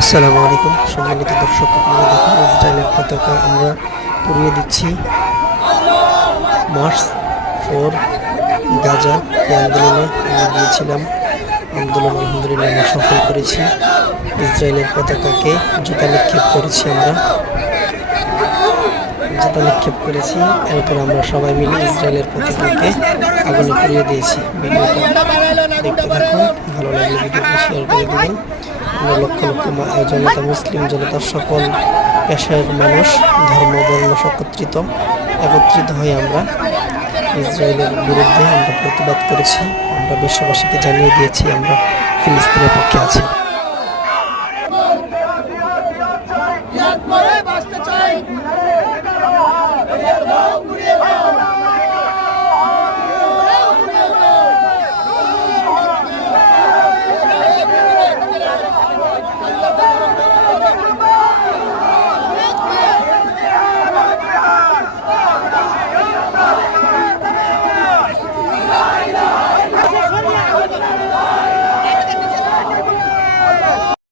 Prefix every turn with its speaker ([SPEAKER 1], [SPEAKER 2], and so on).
[SPEAKER 1] আসসালামু আলাইকুম। সম্মানিত দর্শক, আপনারা দেখুন ইসরায়েলের পতাকা আমরা উড়িয়ে দিচ্ছি। মার্চ ফোর, গাজা আন্দোলনে আমরা গিয়েছিলাম। আন্দোলন, আলহামদুলিল্লাহ, আমরা সফল করেছি। ইসরায়েলের পতাকাকে জুতা নিক্ষেপ করেছি আমরা। জুতা নিক্ষেপ করেছি, এরপর আমরা সবাই মিলে ইসরায়েলের পতাকাকে আগুনে পুড়িয়ে দিয়েছি। ভিডিওটা দেখতে থাকুন, ভালো লাগলে ভিডিওটা শেয়ার করে দেবেন। লক্ষ লক্ষ জনতা মুসলিম জনতার সকল পেশার মানুষ, ধর্ম, বর্ণ সকত্রিত একত্রিত হয়ে আমরা ইসরায়েলের বিরুদ্ধে আমরা প্রতিবাদ করেছি, আমরা বিশ্ববাসীকে জানিয়ে দিয়েছি, আমরা ফিলিস্তিনের পক্ষে আছি।